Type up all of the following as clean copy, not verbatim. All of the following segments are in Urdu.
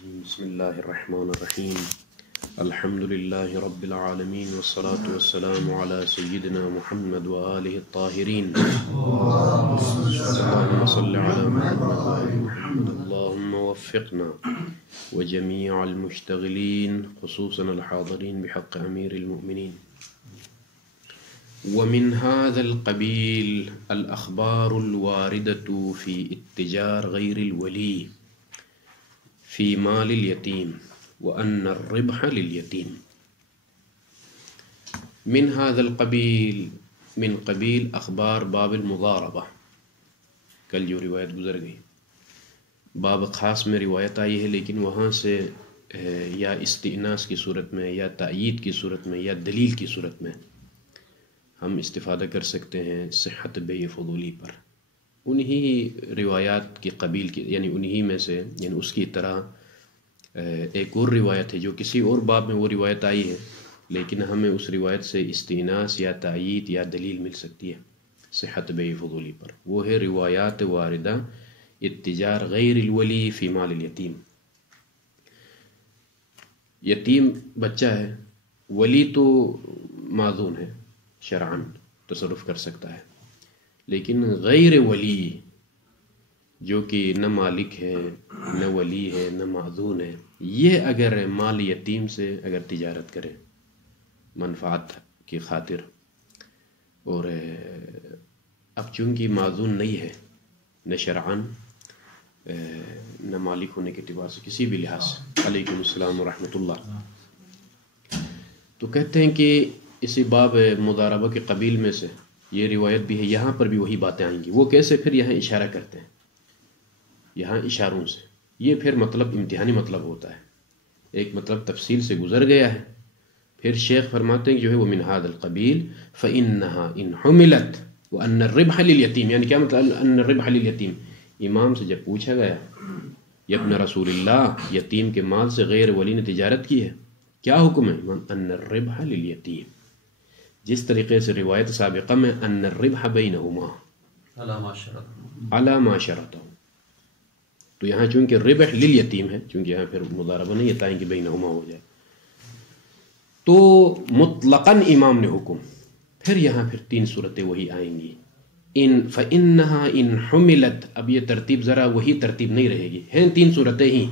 بسم الله الرحمن الرحيم الحمد لله رب العالمين والصلاة والسلام على سيدنا محمد وآله الطاهرين اللهم صل على محمد وآل محمد اللهم وفقنا وجميع المشتغلين خصوصا الحاضرين بحق أمير المؤمنين. ومن هذا القبيل الأخبار الواردة في اتجار غير الولي في مال اليتيم وأن الربح لليتيم. من هذا القبيل من قبیل اخبار باب المضاربہ، کل جو روایت گزر گئی باب خاص میں روایت آئی ہے، لیکن وہاں سے یا استئناس کی صورت میں یا تأیید کی صورت میں یا دلیل کی صورت میں ہم استفادہ کر سکتے ہیں صحت بیع فضولی پر. انہی روایات کی قبیل کی، یعنی انہی میں سے، یعنی اس کی طرح ایک اور روایت ہے جو کسی اور باب میں وہ روایت آئی ہے، لیکن ہمیں اس روایت سے استئناس یا تأیید یا دلیل مل سکتی ہے صحت بیع فضولی پر. وہ ہے روایات واردہ اتجار غیر الولی فی مال الیتیم. یتیم بچہ ہے، ولی تو معذون ہے، شرعاً تصرف کر سکتا ہے، لیکن غیر ولی جو کہ نہ مالک ہے نہ ولی ہے نہ معذون ہے، یہ اگر مال یتیم سے اگر تجارت کرے منفعت کی خاطر، اور اب چونکہ معذون نہیں ہے نہ شرعاً نہ مالک ہونے کے اعتبار سے کسی بھی لحاظ سے، علیکم السلام ورحمۃ اللہ، تو کہتے ہیں کہ اسی باب مضاربہ کے قبیل میں سے یہ روایت بھی ہے. یہاں پر بھی وہی باتیں آئیں گی. وہ کیسے؟ پھر یہاں اشارہ کرتے ہیں، یہاں اشاروں سے. یہ پھر مطلب امتحانی مطلب ہوتا ہے، ایک مطلب تفصیل سے گزر گیا ہے. پھر شیخ فرماتے ہیں کہ جو ہے وہ من هذا القبیل فإنها إن حملت وأن الربح لليتيم. یعنی کیا مطلب ان الربح لليتيم؟ امام سے جب پوچھا گیا یا ابن رسول اللہ، یتیم کے مال سے غیر ولی نے تجارت کی ہے، کیا حکم ہے؟ ان الربح لليتيم. جس طریقے سے روایت سابقہ میں ان الربح بینہما علی ما شرطہ، تو یہاں چونکہ ربح للیتیم ہے، چونکہ یہاں پھر مضاربہ نہیں ہے تائیں کہ بینہما ہو جائے، تو مطلقاً امام نے حکم. پھر یہاں پھر تین صورتیں وہی آئیں گی. ان فإنها ان حملت، اب یہ ترتیب ذرا وہی ترتیب نہیں رہے گی، ہیں تین صورتیں ہی.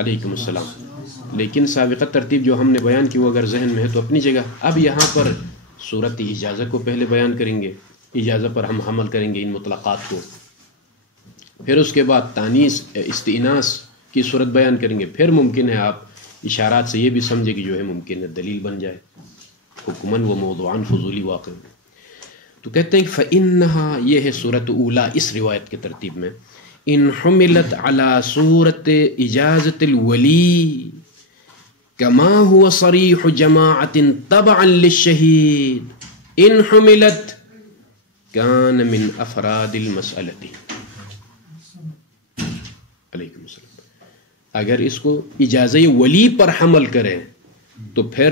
علیکم السلام. لیکن سابقہ ترتیب جو ہم نے بیان کی وہ اگر ذہن میں ہے تو اپنی جگہ. اب یہاں پر صورت اجازہ کو پہلے بیان کریں گے، اجازہ پر ہم حمل کریں گے ان مطلقات کو، پھر اس کے بعد تانیث استئناس کی صورت بیان کریں گے. پھر ممکن ہے آپ اشارات سے یہ بھی سمجھے کہ جو ہے ممکن ہے دلیل بن جائے حکماً و موضوعاً فضولی واقع. تو کہتے ہیں کہ فإنها، یہ ہے صورت اولا اس روایت کے ترتیب میں، ان حملت علی صورت اجازت الولی کما هو صریح جماعت تبعا للشہید ان حملت کان من افراد المسئلہ. علیکم السلام. اگر اس کو اجازہ ولی پر حمل کرے تو پھر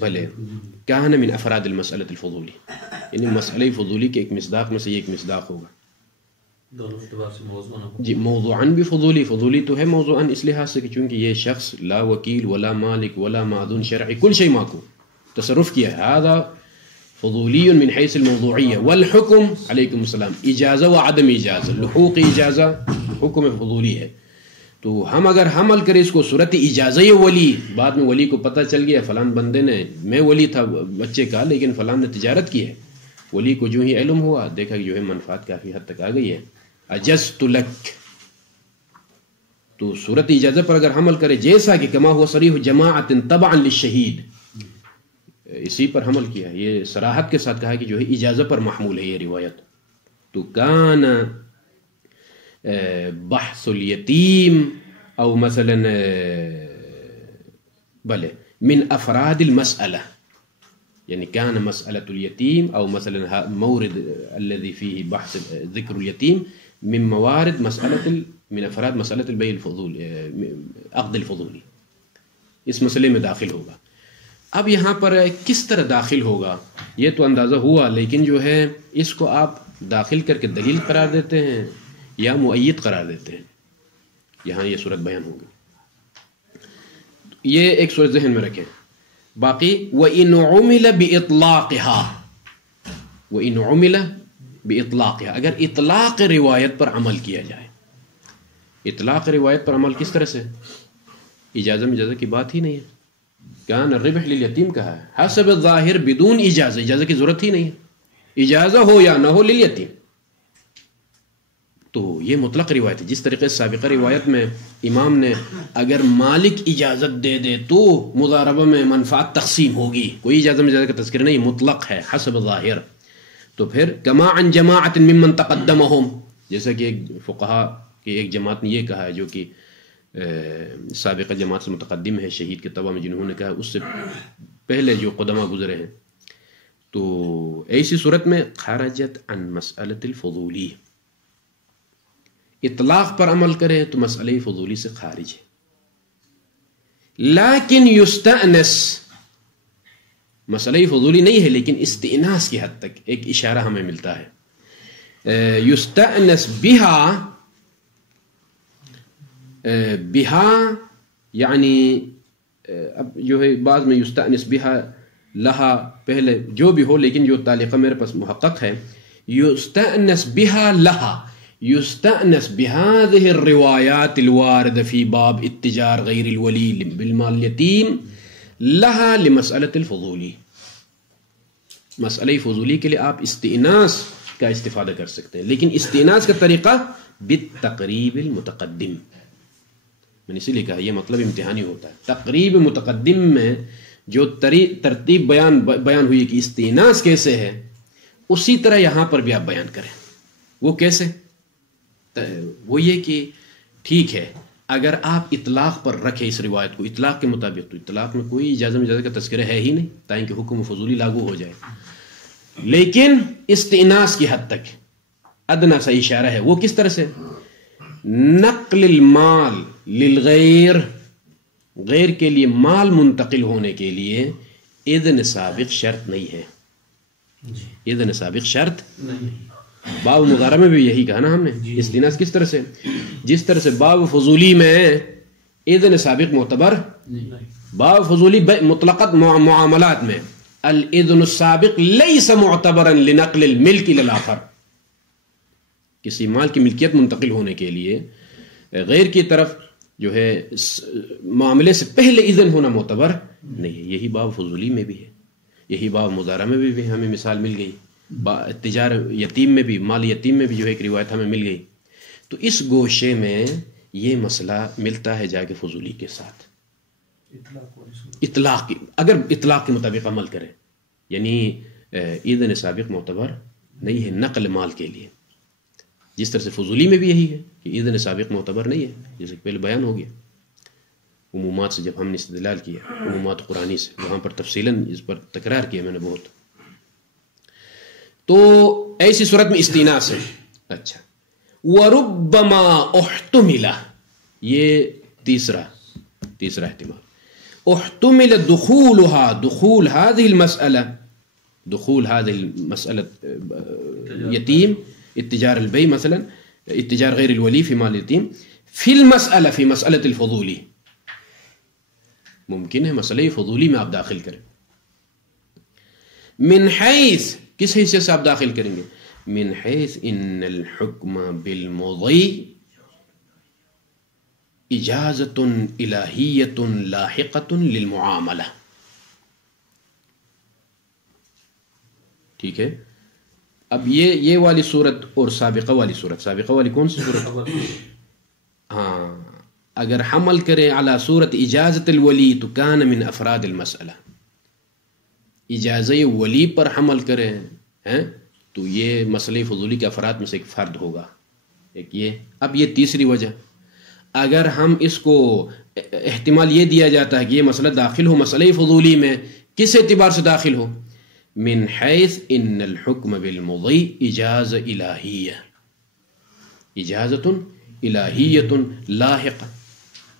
بھلے کان من افراد المسئلہ الفضولی، یعنی مسئلہ فضولی کے ایک مصداق میں سے یہ ایک مصداق ہوگا. جی موضوعاً بھی فضولی، فضولی تو ہے موضوعاً اس لحاظ سے کہ چونکہ یہ شخص لا وکیل ولا مالک ولا معذون شرعی کل شيء معقول تصرف کیا ہے، هذا فضولی من حیث الموضوعیہ. والحکم علیکم السلام اجازہ و عدم اجازہ، لحوق اجازہ حکم فضولی ہے. تو ہم اگر حمل کریں اس کو صورت اجازہ ولی، بعد میں ولی کو پتہ چل گیا فلان بندے نے، میں ولی تھا بچے کا لیکن فلان نے تجارت کی ہے، ولی کو جو ہی علم ہوا دیکھا کہ جو ہے منفعت کافی حد تک آ گئی ہے، اجزت لک، تو صورت اجازہ پر اگر حمل کرے جیسا کہ کما ہوا صریح جماعت تبعا للشہید، اسی پر حمل کیا، یہ صراحت کے ساتھ کہا کہ جو ہے اجازہ پر محمول ہے یہ روایت. تو کان بحث الیتیم او مثلا بلے من افراد المسألہ، یعنی كان مسألة اليتيم او مثلا مورد الذي فيه بحث ذكر اليتيم من موارد مسألة من افراد مسألة البيع الفضولي عقد الفضولي، اس مسئلے میں داخل ہوگا. اب یہاں پر کس طرح داخل ہوگا یہ تو اندازہ ہوا، لیکن جو ہے اس کو آپ داخل کر کے دلیل قرار دیتے ہیں یا مؤید قرار دیتے ہیں. یہاں یہ صورت بیان ہوگی. یہ ایک صورت ذہن میں رکھیں. باقی وَإِنْ عُمِلَ بِإِطْلَاقِهَا، وَإِنْ عُمِلَ بِإِطْلَاقِهَا، اگر اطلاق روایت پر عمل کیا جائے. اطلاق روایت پر عمل کس طرح سے؟ اجازہ مجازہ کی بات ہی نہیں ہے. کان الربح للیتیم کہا ہے، حسب الظاہر بدون اجازہ، اجازہ کی ضرورت ہی نہیں ہے، اجازہ ہو یا نہ ہو للیتیم. تو یہ مطلق روایت ہے. جس طریقے سے سابقہ روایت میں امام نے اگر مالک اجازت دے دے تو مضاربہ میں منفعت تقسیم ہوگی، کوئی اجازہ مجازہ کا تذکر نہیں، مطلق ہے حسب ظاہر. تو پھر کما عن جماعت ممن تقدمہم، جیسا کہ ایک فقہا کی ایک جماعت نے یہ کہا ہے جو کہ سابقہ جماعت سے متقدم ہے، شہید کے تبع میں جنہوں نے کہا، اس سے پہلے جو قدماء گزرے ہیں. تو ایسی صورت میں خرجت عن مسئلۃ الفضولی، اطلاق پر عمل کرے تو مسئلہ فضولی سے خارج ہے. لیکن یستأنس، مسئلہ فضولی نہیں ہے لیکن استئناس کی حد تک ایک اشارہ ہمیں ملتا ہے. یستأنس بہا، بہا یعنی اب جو ہے بعض میں یستأنس بہا لہا، پہلے جو بھی ہو لیکن جو تعلیقہ میرے پاس محقق ہے، یستأنس بہا لہا، یستأنس بهذه الروایات الوارده في باب اتجار غیر الولی بالمال الیتیم لہا لمسألة الفضولی. مسئلہ فضولی کے لیے آپ استئناس کا استفادہ کر سکتے ہیں، لیکن استئناس کا طریقہ بالتقریب المتقدم. میں نے اسی لیے کہا یہ مطلب امتحانی ہوتا ہے. تقریب متقدم میں جو ترتیب بیان ہوئی کہ استئناس کیسے ہے، اسی طرح یہاں پر بھی آپ بیان کریں. وہ کیسے؟ وہ یہ کہ ٹھیک ہے اگر آپ اطلاق پر رکھیں اس روایت کو اطلاق کے مطابق، تو اطلاق میں کوئی اجازہ مجازہ کا تذکرہ ہے ہی نہیں تاکہ حکم فضولی لاگو ہو جائے، لیکن استئناس کی حد تک ادنا سا اشارہ ہے. وہ کس طرح سے؟ نقل المال للغیر، غیر کے لیے مال منتقل ہونے کے لیے اذن سابق شرط نہیں ہے. اذن سابق شرط نہیں. باب مضارع میں بھی یہی کہا نا ہم نے. استئناس کس طرح سے؟ جس طرح سے باب فضولی میں اذن سابق معتبر، باب فضولی مطلقت معاملات میں الاذن السابق لیس معتبرا لنقل الملک الى الاخر، کسی مال کی ملکیت منتقل ہونے کے لیے غیر کی طرف جو ہے معاملے سے پہلے اذن ہونا معتبر نہیں ہے. یہی باب فضولی میں بھی ہے، یہی باب مضارع میں بھی ہمیں مثال مل گئی، تجار یتیم میں بھی، مال یتیم میں بھی جو ہے ایک روایت ہمیں مل گئی. تو اس گوشے میں یہ مسئلہ ملتا ہے جا کے فضولی کے ساتھ. اطلاق کی، اگر اطلاق کے مطابق عمل کرے، یعنی اذن سابق معتبر نہیں ہے نقل مال کے لیے. جس طرح سے فضولی میں بھی یہی ہے کہ اذن سابق معتبر نہیں ہے، جیسے کہ پہلے بیان ہو گیا. عمومات سے جب ہم نے استدلال کیا، عمومات قرآنی سے، وہاں پر تفصیلاً اس پر تکرار کیا میں نے بہت. تو ایسی صورت میں استئناس ہے. اچھا، وَرُبَّمَا اُحْتُمِلَ، یہ تیسرا احتمال. احتمل دخولها، دخول هذه المسألة یتیم، اتجار البیع مثلا، اتجار غیر الولی فی مال یتیم، فی المسألة، فی مسألة الفضولی. ممکن ہے مسئلہ فضولی میں آپ داخل کریں. من حیث، کس حیثیت سے آپ داخل کریں گے؟ من حیث ان الحکم بالمضی اجازت الہیت لاحقۃ للمعاملہ. ٹھیک ہے. اب یہ والی صورت اور سابقہ والی صورت، سابقہ والی کون سی صورت؟ ہاں، اگر حمل کرے علی صورت اجازت الولی تو کان من افراد المسئلہ. اجازہ ولی پر حمل کرے تو یہ مسئلہ فضولی کے افراد میں سے ایک فرد ہوگا. ایک یہ. اب یہ تیسری وجہ، اگر ہم اس کو احتمال یہ دیا جاتا ہے کہ یہ مسئلہ داخل ہو مسئلہ فضولی میں، کس اعتبار سے داخل ہو؟ من حیث ان الحکم بالمضی اجازہ الہیہ، اجازت الہیت لاحق،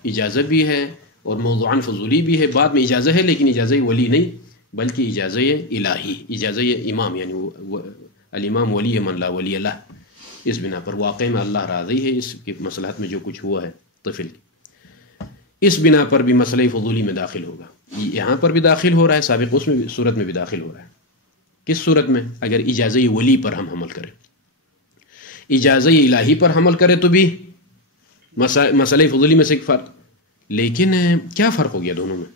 اجازہ بھی ہے اور موضوعاً فضولی بھی ہے، بعد میں اجازہ ہے لیکن اجازہ ولی نہیں بلکہ اجازہ الہی، اجازہ امام، یعنی الامام ولی من لا ولی اللہ. اس بنا پر واقع میں اللہ راضی ہے، اس کی مصلحت میں جو کچھ ہوا ہے طفل. اس بنا پر بھی مسئلہ فضولی میں داخل ہوگا. یہاں پر بھی داخل ہو رہا ہے, سابق اس میں صورت میں بھی داخل ہو رہا ہے. کس صورت میں؟ اگر اجازہ ولی پر ہم عمل کریں, اجازہ الہی پر عمل کرے تو بھی مسئلہ فضولی میں سے ایک فرق. لیکن کیا فرق ہو گیا دونوں میں؟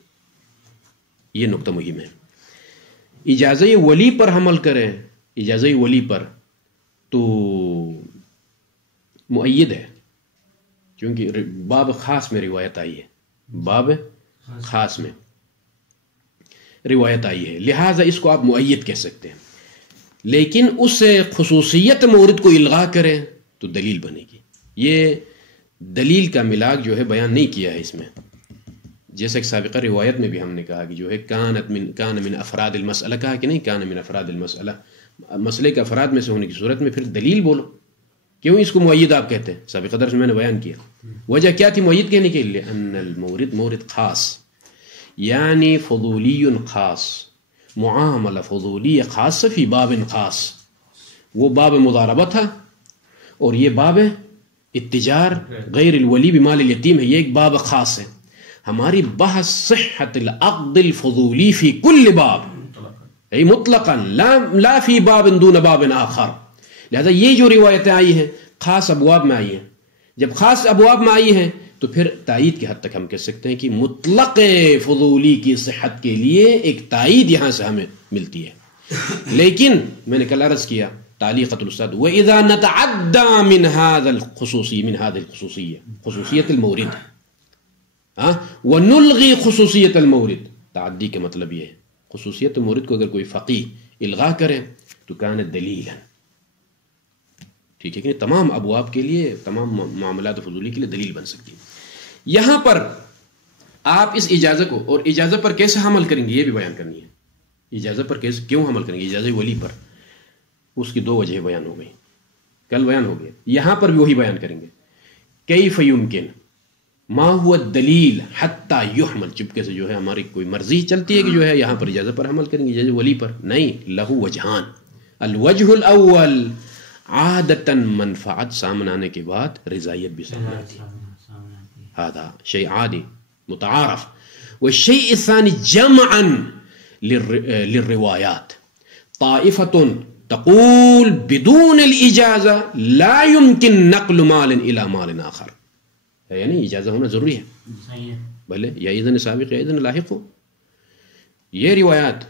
یہ نقطہ مہم ہے. اجازہ ولی پر عمل کریں, اجازہ ولی پر تو مؤید ہے, کیونکہ باب خاص میں روایت آئی ہے, باب خاص میں روایت آئی ہے, لہٰذا اس کو آپ مؤید کہہ سکتے ہیں. لیکن اس خصوصیت مورد کو الغا کریں تو دلیل بنے گی. یہ دلیل کا ملاک جو ہے بیان نہیں کیا ہے اس میں, جیسا کہ سابقہ روایت میں بھی ہم نے کہا کہ جو ہے کان من افراد المسئلہ, کہا کہ نہیں کان من افراد المسئلہ, مسئلے کے افراد میں سے ہونے کی صورت میں پھر دلیل بولو. کیوں اس کو مؤید آپ کہتے ہیں؟ سابقہ درس میں نے بیان کیا. وجہ کیا تھی مؤید کہنے کے لیے؟ ان المورد مورد خاص, یعنی فضولی خاص, معاملہ فضولی خاص فی باب خاص. وہ باب مضاربہ تھا اور یہ باب اتجار غیر الولی بمال الیتیم ہے, یہ ایک باب خاص ہے. ہماری بحث صحت العقد الفضولی فی کل باب, ای مطلقا لا فی باب دون باب آخر. لہذا یہ جو روایتیں آئی ہیں خاص ابواب میں آئی ہیں. جب خاص ابواب میں آئی ہیں تو پھر تائید کی حد تک ہم کہہ سکتے ہیں کہ مطلق فضولی کی صحت کے لیے ایک تائید یہاں سے ہمیں ملتی ہے. لیکن میں نے کل عرض کیا تعلیقۃ الاستاذ, وَإِذَا نَتَعَدَّى مِنْ هَذَا الْخُصُوصِيَّةِ مِنْ هَذِهِ الْخُصُوصِيَّةِ خصوصیت المورد وَنُلْغِي خصوصیت المورد. تعدی کا مطلب یہ ہے خصوصیت المورد کو اگر کوئی فقیہ الغا کرے تو کان دلیلا, ٹھیک ہے کہ تمام ابواب کے لیے, تمام معاملات فضولی کے لیے دلیل بن سکتی ہے. یہاں پر آپ اس اجازت کو اور اجازت پر کیسے عمل کریں گے یہ بھی بیان کرنی ہے. اجازت پر کیسے کیوں عمل کریں گے, اجازت ولی پر, اس کی دو وجہ بیان ہو گئی, کل بیان ہو گیا. یہاں پر بھی وہی بیان کریں گے. کیف یمکن ما هو الدلیل حتی یحمل, چپکے سے جو ہے ہماری کوئی مرضی چلتی ہے کہ جو ہے یہاں پر اجازت پر عمل کریں گے, اجازت ولی پر نہیں. لہو وجہان, الوجہ الاول عادتاً منفعت سامنے آنے کے بعد رضایت بھی سامنے آتی ہے, هذا شيء عادي متعارف. والشيء الثاني جمعا للروايات, طائفة تقول بدون الإجازة لا يمكن نقل مال إلى مال آخر, یعنی اجازہ ہونا ضروری ہے, بھلے یا اذن سابق یا اذن لاحق ہو. یہ روایات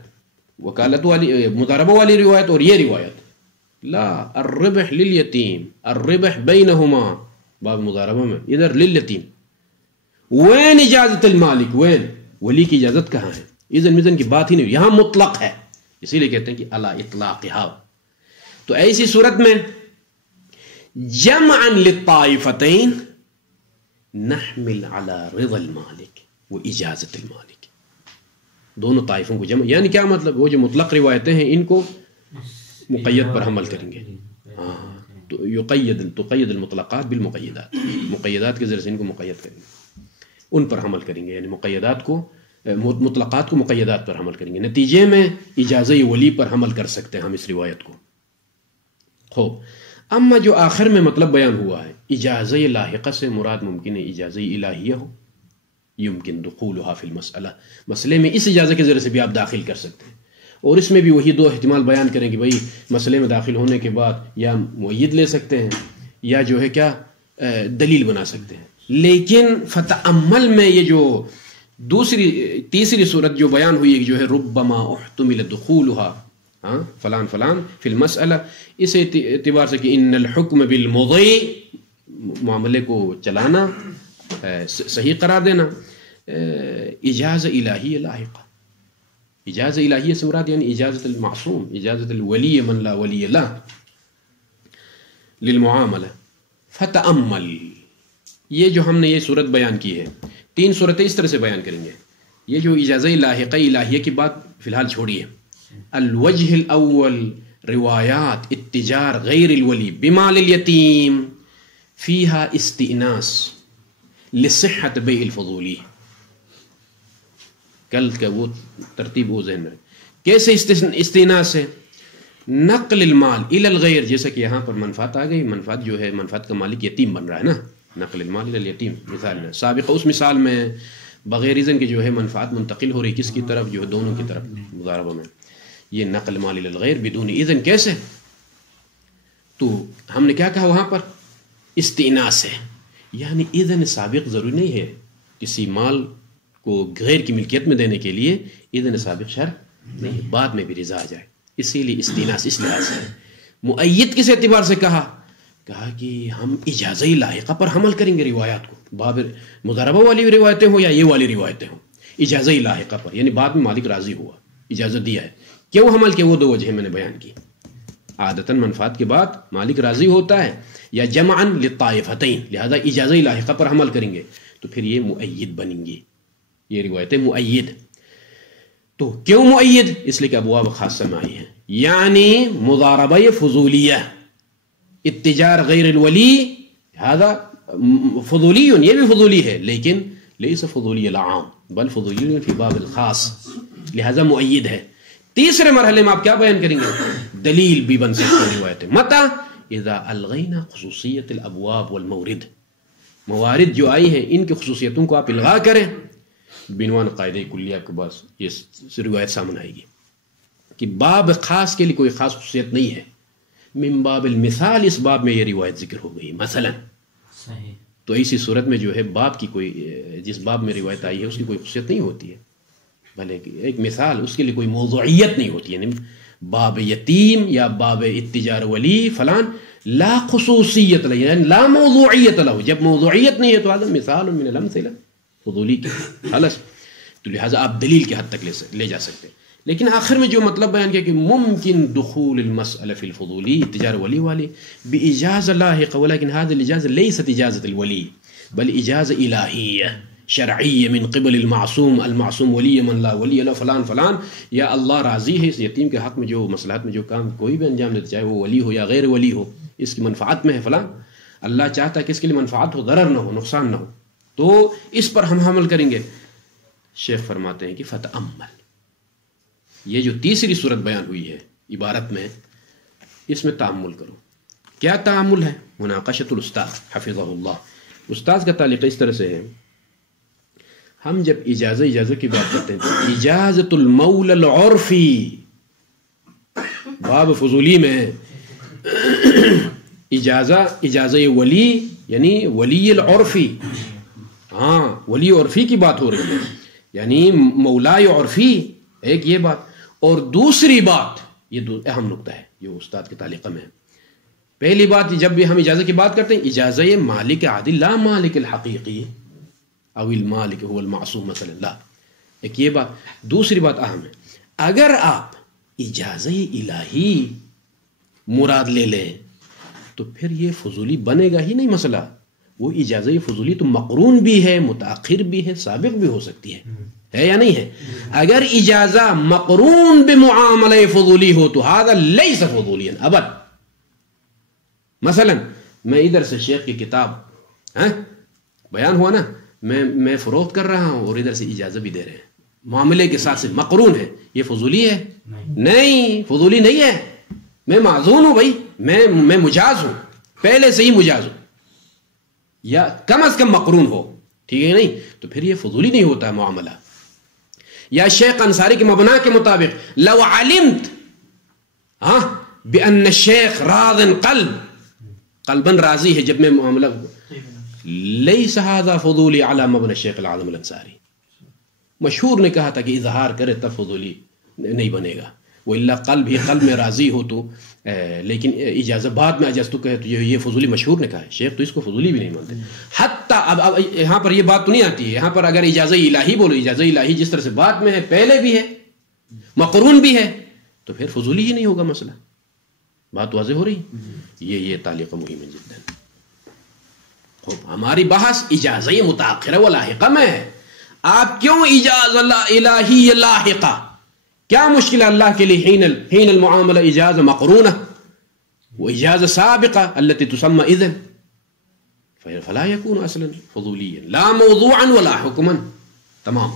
وکالت والی مضاربہ والی روایت اور یہ روایت لا الربح للیتیم, الربح بینہما باب مضاربہ میں ادھر للیتیم. وین اجازت المالک, وین ولی کی اجازت کہاں ہے؟ اذن مذن کی بات ہی نہیں, یہاں مطلق ہے, اسی لیے کہتے ہیں کہ علی اطلاقہا. تو ایسی صورت میں جمعا للطائفتین نحمل علی رضا المالک و اجازت المالک, دونوں طائفوں کو جمع, یعنی کیا مطلب, وہ جو مطلق روایتیں ہیں ان کو مقید پر حمل کریں گے. تو تقید المطلقات بالمقیدات, مقیدات کے ذریعے سے ان کو مقید کریں گے, ان پر حمل کریں گے, یعنی مقیدات کو مطلقات کو مقیدات پر حمل کریں گے. نتیجے میں اجازہ ولی پر حمل کر سکتے ہیں ہم اس روایت کو. خوب, اما جو آخر میں مطلب بیان ہوا ہے اجازہ لاحقہ سے مراد ممکن ہے اجازہ الہیہ ہو, یمکن دخولها فی المسئلہ, مسئلے میں اس اجازہ کے ذریعے سے بھی آپ داخل کر سکتے ہیں. اور اس میں بھی وہی دو احتمال بیان کریں کہ بھئی مسئلے میں داخل ہونے کے بعد یا مؤید لے سکتے ہیں یا جو ہے کیا دلیل بنا سکتے ہیں. لیکن فتعمل میں یہ جو تیسری صورت جو بیان ہوئی ہے جو ہے ربما احتمل دخولها فلان فلان فی المسئلہ, اس اعتبار سے کہ ان الحکم بالمضی, معاملے کو چلانا صحیح قرار دینا, اجازہ الہی لاحقہ. اجازہ الہیہ سے مراد یعنی اجازت المعصوم, اجازت الولی من لا ولی لا للمعاملہ. فتأمل, یہ جو ہم نے یہ صورت بیان کی ہے, تین صورتیں اس طرح سے بیان کریں گے. یہ جو اجازہ لاحقہ الہیہ کی بات فی الحال چھوڑیے. الوجہ الاول روایات اتجار غیر الولی بمال الیتیم فیہا استئناس لصحت بیع الفضولی. کل کا وہ ترتیب وہ ذہن میں, کیسے استئناس ہے؟ نقل المال الی الغیر, جیسا کہ یہاں پر منفعت آ گئی, منفعت جو ہے منفعت کا مالک یتیم بن رہا ہے نا, نقل المال الی الیتیم مثال میں سابقہ اس مثال میں بغیر اذن کے جو ہے منفعت منتقل ہو رہی کس کی طرف؟ جو ہے دونوں کی طرف مضاربہ میں. یہ نقل مال الی الغیر بدون اذن کیسے؟ تو ہم نے کیا کہا وہاں پر؟ استئناس ہے، یعنی اذن سابق ضروری نہیں ہے. کسی مال کو غیر کی ملکیت میں دینے کے لیے اذن سابق شرط نہیں، بعد میں بھی رضا آ جائے. اسی لیے استئناس اس لحاظ سے. مؤید کس اعتبار سے کہا کہ ہم اجازہ لاحقہ پر حمل کریں گے روایات کو، باب مضاربہ والی روایتیں ہوں یا یہ والی روایتیں ہوں، اجازہ لاحقہ پر، یعنی بعد میں مالک راضی ہوا، اجازت دیا ہے. کیوں حمل کے؟ وہ دو وجہ میں نے بیان کی. عادتاً منفعت کے بعد مالک راضی ہوتا ہے، یا جمعاً للطائفتین، لہذا اجازہ لاحقہ پر حمل کریں گے تو پھر یہ مؤید بنیں گی، یہ روایتیں مؤید. تو کیوں مؤید؟ اس لیے کہ ابواب خاصہ میں آئی ہیں. یعنی مضاربہ فضولیہ، اتجار غیر الولی، هذا فضولی، یہ بھی فضولی ہے لیکن لیس فضولی العام بل فضولی فی باب الخاص، لہذا مؤید ہے. تیسرے مرحلے میں آپ کیا بیان کریں گے؟ دلیل بھی بن سکتے ہیں روایتیں. متى اذا الغینا خصوصیت الابواب والمورد، موارد جو آئی ہیں ان کی خصوصیتوں کو آپ الغا کریں بعنوان قاعدہ کلیہ کے بعد یہ روایت سامنے آئے گی کہ باب خاص کے لیے کوئی خاص خصوصیت نہیں ہے. من باب المثال اس باب میں یہ روایت ذکر ہو گئی مثلا. تو ایسی صورت میں جو ہے باب کی کوئی، جس باب میں روایت آئی ہے اس کی کوئی خصوصیت نہیں ہوتی ہے، بھلے ایک مثال، اس کے لیے کوئی موضوعیت نہیں ہوتی. یعنی باب یتیم یا باب اتجار ولی فلان لا خصوصیت لہ، یعنی لا موضوعیت لہ. جب موضوعیت نہیں ہے تو هذا مثال من الامثلہ فضولی کی خلاص. تو لہٰذا آپ دلیل کے حد تک لے جا سکتے ہیں. لیکن آخر میں جو مطلب بیان کیا کہ ممکن دخول المسألہ فی الفضولی اتجار ولی والی بإجازة لاحقہ، ولكن هذه الإجازة ليست إجازة الولي بل إجازة إلہیہ شرعیہ من قبل المعصوم. المعصوم ولی من لا ولی له فلان فلان، یا اللہ راضی ہے اس یتیم کے حق میں جو مصلحت میں جو کام کوئی بھی انجام دیتا، چاہے وہ ولی ہو یا غیر ولی ہو، اس کی منفعت میں ہے فلان. اللہ چاہتا ہے کہ اس کے لیے منفعت ہو، ضرر نہ ہو، نقصان نہ ہو، تو اس پر ہم حمل کریں گے. شیخ فرماتے ہیں کہ فتأمل، یہ جو تیسری صورت بیان ہوئی ہے عبارت میں، اس میں تأمل کرو. کیا تأمل ہے؟ مناقشۃ الاستاذ حفظہ اللہ. استاذ کا تعلق اس طرح سے ہے، ہم جب اجازت کی بات کرتے ہیں تو اجازت المولى العرفی باب فضولی میں اجازہ ولی یعنی ولی العرفی، ہاں ولی عرفی کی بات ہو رہی ہے، یعنی مولائے عرفی. ایک یہ بات، اور دوسری بات یہ اہم نقطہ ہے جو استاد کے تعلق میں ہے. پہلی بات جب بھی ہم اجازت کی بات کرتے ہیں اجازہ مالک عادل لا مالک الحقیقی او المالک هو المعصوم مثلا، لا، ایک یہ بات. دوسری بات اہم ہے، اگر آپ اجازہ الہی مراد لے لیں تو پھر یہ فضولی بنے گا ہی نہیں مسئلہ. وہ اجازہ فضولی تو مقرون بھی ہے، متاخر بھی ہے، سابق بھی ہو سکتی ہے یا نہیں ہے؟ اگر اجازہ مقرون بمعاملہ فضولی ہو تو هذا ليس فضولیا ابد. مثلا میں ادھر سے شیخ کی کتاب بیان ہوا نا، میں فروخت کر رہا ہوں اور ادھر سے اجازت بھی دے رہے ہیں، معاملے کے ساتھ سے مقرون ہے، یہ فضولی ہے؟ نہیں، فضولی نہیں ہے. میں معذون ہوں بھائی، میں مجاز ہوں، پہلے سے ہی مجاز ہوں، یا کم از کم مقرون ہو، ٹھیک ہے نہیں؟ تو پھر یہ فضولی نہیں ہوتا ہے معاملہ. یا شیخ انصاری کے مبنا کے مطابق لو علمت بأن الشیخ راض قلبا راضی ہے جب میں معاملہ، لیس هذا فضولی علی مبنى الشیخ العظم الانصاری. مشہور نے کہا تھا کہ اظہار کرے تب فضولی نہیں بنے گا، وإلا قلب میں راضی ہو تو، لیکن اجازت بعد میں اجازت کہے تو یہ فضولی. مشہور نے کہا ہے، شیخ تو اس کو فضولی بھی نہیں مانتے. حتیٰ اب یہاں پر یہ بات تو نہیں آتی ہے، یہاں پر اگر اجازہ الہی بولو، اجازہ الہی جس طرح سے بعد میں ہے، پہلے بھی ہے، مقرون بھی ہے، تو پھر فضولی ہی نہیں ہوگا مسئلہ. بات واضح ہو رہی؟ یہ تعلیق مہم ہے جدا. ہماری بحث اجازہ متاخرہ و لاحقہ میں ہے. آپ کیوں اجازہ الہی لاحقہ؟ کیا مشکل ہے اللہ کے لیے حین المعاملہ اجازہ مقرونہ و اجازہ سابقہ التي تسمى اذن، فلا يكون اصلا فضوليا لا موضوعا ولا حكما. تمام.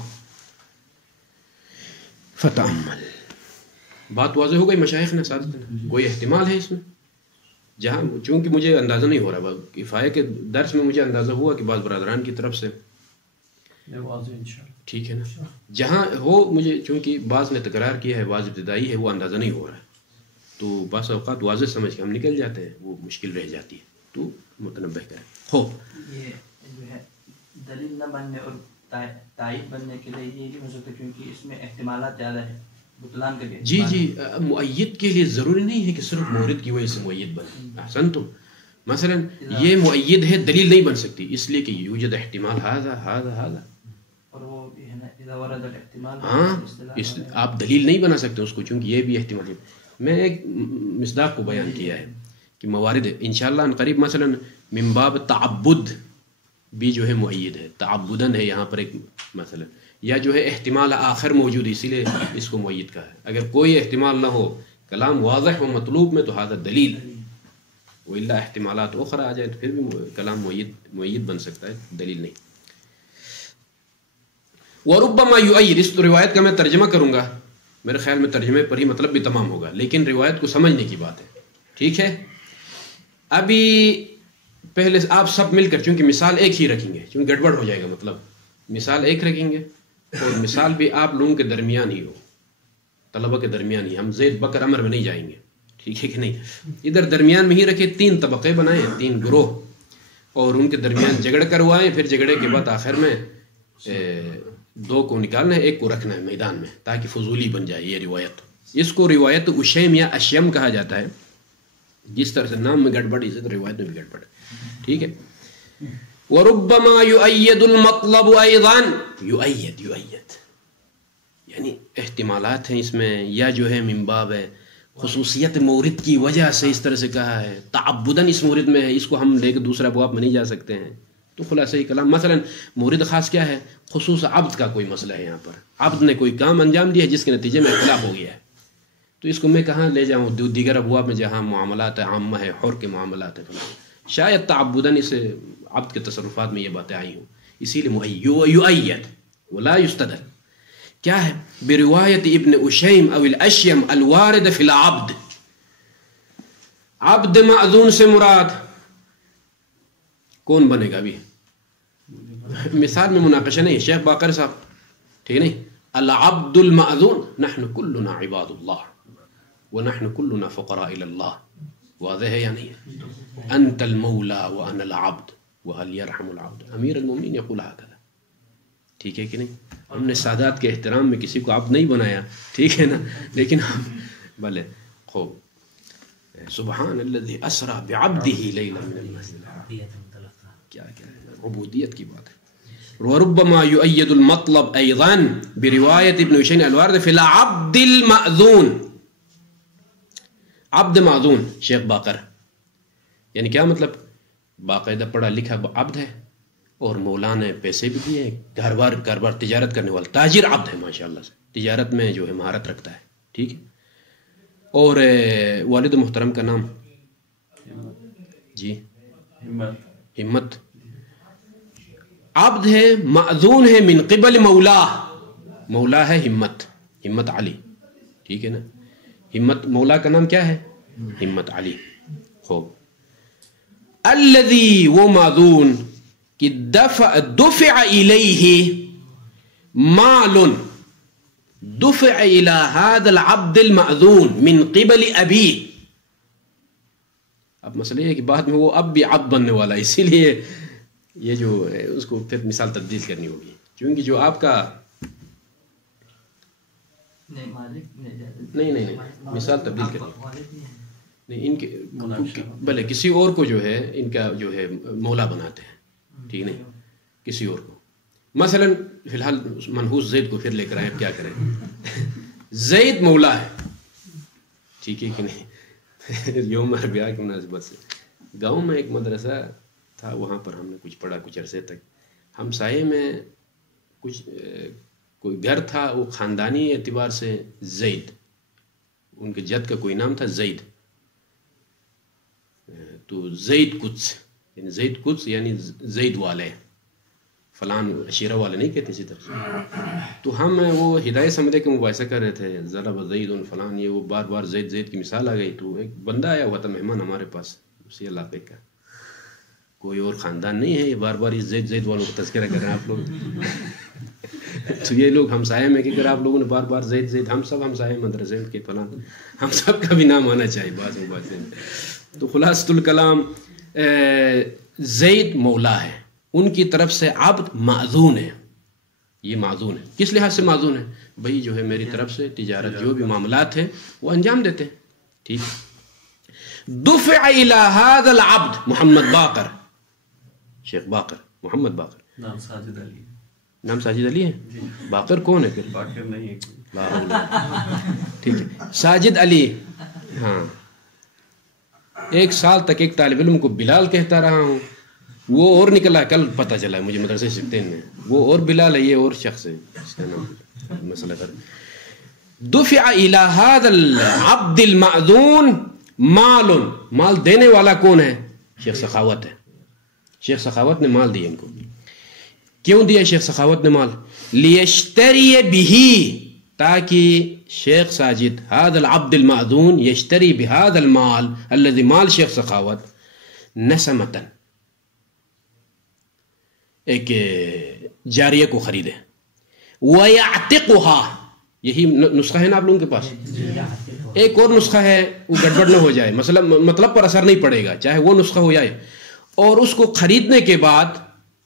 فتأمل. بات واضح ہو گئی مشائخ نے، ساتھ کوئی احتمال ہے اس میں؟ جہاں چونکہ مجھے اندازہ نہیں ہو رہا، کفایہ کے درس میں مجھے اندازہ ہوا کہ بعض برادران کی طرف سے ٹھیک ہے نا، جہاں ہو مجھے چونکہ بعض نے تکرار کیا ہے، بعض ابتدائی ہے، وہ اندازہ نہیں ہو رہا ہے، تو بعض اوقات واضح سمجھ کے ہم نکل جاتے ہیں، وہ مشکل رہ جاتی ہے، تو متنبہ کریں. ہو یہ جو ہے دلیل نہ بننے اور تائید بننے کے لیے یہ بھی ہو سکتا ہے کیونکہ اس میں احتمالات زیادہ ہیں بطلان کے لیے. جی مؤید کے لیے ضروری نہیں ہے کہ صرف مورد کی وجہ سے مؤید بنے. احسن تم مثلا یہ مؤید ہے، دلیل نہیں بن سکتی اس لیے کہ یوجد احتمال هذا اور وہ بھی ہے نا اذا ورد الاحتمال. ہاں آپ دلیل نہیں بنا سکتے اس کو، چونکہ یہ بھی احتمال ہے. میں ایک مصداق کو بیان کیا ہے کہ موارد انشاءاللہ ان قریب مثلا من باب تعبد بھی جو ہے مؤید ہے، تعبدن ہے یہاں پر ایک مثلا، یا جو ہے احتمال آخر موجود ہے اسی لیے اس کو مؤید کہا ہے. اگر کوئی احتمال نہ ہو، کلام واضح و مطلوب میں، تو هذا دلیل، وإلا احتمالات اخرى آ جائے تو پھر بھی کلام مؤید بن سکتا ہے، دلیل نہیں. وربما یؤید، اس روایت کا میں ترجمہ کروں گا، میرے خیال میں ترجمے پر ہی مطلب بھی تمام ہوگا، لیکن روایت کو سمجھنے کی بات ہے. ٹھیک ہے، ابھی پہلے آپ سب مل کر، چونکہ مثال ایک ہی رکھیں گے، چونکہ گڑبڑ ہو جائے گا، مطلب مثال ایک رکھیں گے اور مثال بھی آپ لوگوں کے درمیان ہی ہو، طلبہ کے درمیان ہی. ہم زید بکر عمر میں نہیں جائیں گے، ٹھیک ہے کہ نہیں، ادھر درمیان میں ہی رکھے، 3 طبقے بنائیں، 3 گروہ، اور ان کے درمیان جھگڑ کروائیں، پھر جھگڑے کے بعد آخر میں 2 کو نکالنا ہے، 1 کو رکھنا ہے میدان میں، تاکہ فضولی بن جائے یہ روایت. اس کو روایت اشیم یا اشیم کہا جاتا ہے. جس طرح سے نام میں گڑبڑ، اسی طرح روایت میں بھی گڑبڑ. ٹھیک ہے. وربما یؤید المطلب ایضا، یؤید یعنی احتمالات ہیں اس میں، یا جو ہے من باب ہے خصوصیت مورد کی وجہ سے اس طرح سے کہا ہے، تعبداً اس مورد میں ہے، اس کو ہم لے کے دوسرا ابواب میں نہیں جا سکتے ہیں. تو خلاصہ کلام مثلا مورد خاص کیا ہے، خصوص عبد کا کوئی مسئلہ ہے، یہاں پر عبد نے کوئی کام انجام دیا ہے جس کے نتیجے میں اختلاف ہو گیا ہے، تو اس کو میں کہاں لے جاؤں، دیگر ابواب میں جہاں معاملات عامہ ہے، حر کے معاملات ہے فلاں، شاید تعبداً اس عبد کے تصرفات میں یہ باتیں آئی ہوں، اسی لیے یؤید ولا یستدل. کیا ہے، بروایت ابن اشیم او الاشیم الوارد فی العبد. عبد معذون سے مراد کون بنے گا؟ ابھی مثال میں مناقشہ نہیں، شیخ باقر صاحب، ٹھیک نہیں، العبد المعذون نحن كلنا عباد اللہ ونحن كلنا فقراء الى اللہ. واضح ہے یا نہیں ہے؟ انت المولا وانا العبد وهل يرحم العبد. امیر المومنین یقول هكذا. ٹھیک ہے کہ نہیں؟ ہم نے سادات کے احترام میں کسی کو عبد نہیں بنایا، ٹھیک ہے نا، لیکن ہم بھلے خوب سبحان الذي اسرا بعبده ليلا من المسجد، کیا عبودیت کی بات ہے. وربما يؤيد المطلب ايضا بروايه ابن اشین الوارد في العبد المأذون. عبد معذون شیخ باقر، یعنی کیا مطلب، باقاعدہ پڑھا لکھا عبد ہے اور مولا نے پیسے بھی دیے، کاروبار تجارت کرنے والا تاجر عبد ہے، ماشاءاللہ سے تجارت میں جو ہے مہارت رکھتا ہے. ٹھیک ہے. اور والد محترم کا نام جی ہمت، عبد ہے، معذون ہے، من قبل مولا، مولا ہے ہمت علی. ٹھیک ہے نا، ہمت مولا کا نام کیا ہے، ہمت علی. خوب، الذی، وہ معذون کہ دفع الیہ مال، دفع الى هذا العبد المعذون من قبل ابی. اب مسئلہ یہ ہے کہ بعد میں وہ اب بھی عبد بننے والا ہے، اسی لیے یہ جو ہے اس کو پھر مثال تبدیل کرنی ہوگی، کیونکہ جو آپ کا نہیں مثال تبدیل کرنی نہیں، ان کے بھلے کسی اور کو جو ہے ان کا جو ہے مولا بناتے ہیں، ٹھیک نہیں، کسی اور کو مثلا فی الحال منحوس زید کو پھر لے کر آئے، کیا کریں، زید مولا ہے، ٹھیک ہے کہ نہیں. یوم اربعاء کی مناسبت سے گاؤں میں ایک مدرسہ تھا، وہاں پر ہم نے کچھ پڑھا کچھ عرصے تک. ہمسائے میں کچھ کوئی گھر تھا، وہ خاندانی اعتبار سے زید، ان کے جد کا کوئی نام تھا زید، تو زید قدس، یعنی زید قدس یعنی زید والے، فلان عشیرہ والے نہیں کہتے اسی طرح. تو ہم وہ ہدایت سمجھے کہ مباحثہ کر رہے تھے، ضرب زید فلان، یہ وہ بار بار زید کی مثال آ گئی. تو ایک بندہ آیا ہوا تھا مہمان ہمارے پاس، اسی علاقے کا، کوئی اور خاندان نہیں ہے. یہ بار بار اس زید والوں کا تذکرہ کر رہے ہیں آپ لوگ. تو یہ لوگ ہمسائے میں کہ اگر آپ لوگوں نے بار بار زید، ہم سب ہمسائے مدرسے کے فلاں، ہم سب کا بھی نام آنا چاہیے بعض باتیں. تو خلاصۃ الکلام زید مولا ہے، ان کی طرف سے عبد معذون ہے. یہ معذون ہے کس لحاظ سے معذون ہے؟ بھائی جو ہے میری طرف سے تجارت جو بھی معاملات ہیں وہ انجام دیتے ہیں. ٹھیک. دفع الى هذا العبد محمد باقر، شیخ باقر، محمد باقر. نام ساجد علی. نام ساجد علی ہے؟ باقر کون ہے پھر؟ باقر نہیں ہے. ٹھیک ہے، ساجد علی. ہاں، 1 سال تک ایک طالب علم کو بلال کہتا رہا ہوں، وہ اور نکلا. کل پتہ چلا مجھے مدرسے سکھتے میں وہ اور بلال ہے، یہ اور شخص ہے. اس کا نام مسئلہ کر. دفع الى هذا العبد المعذون مال دینے والا کون ہے؟ شیخ سخاوت ہے. شیخ سخاوت نے مال دیا ان کو. کیوں دیا شیخ سخاوت نے مال؟ لیشتری به، تاکہ شیخ ساجد هذا العبد المعذون یشتری بهذا المال الذي مال شیخ سخاوت نسمتا، ایک جاریہ کو خریدے. وَيَعْتِقُهَا، یہی نسخہ ہے نا آپ لوگوں کے پاس. ایک اور نسخہ ہے، وہ گڑبڑ نہ ہو جائے، مطلب پر اثر نہیں پڑے گا، چاہے وہ نسخہ ہو جائے. اور اس کو خریدنے کے بعد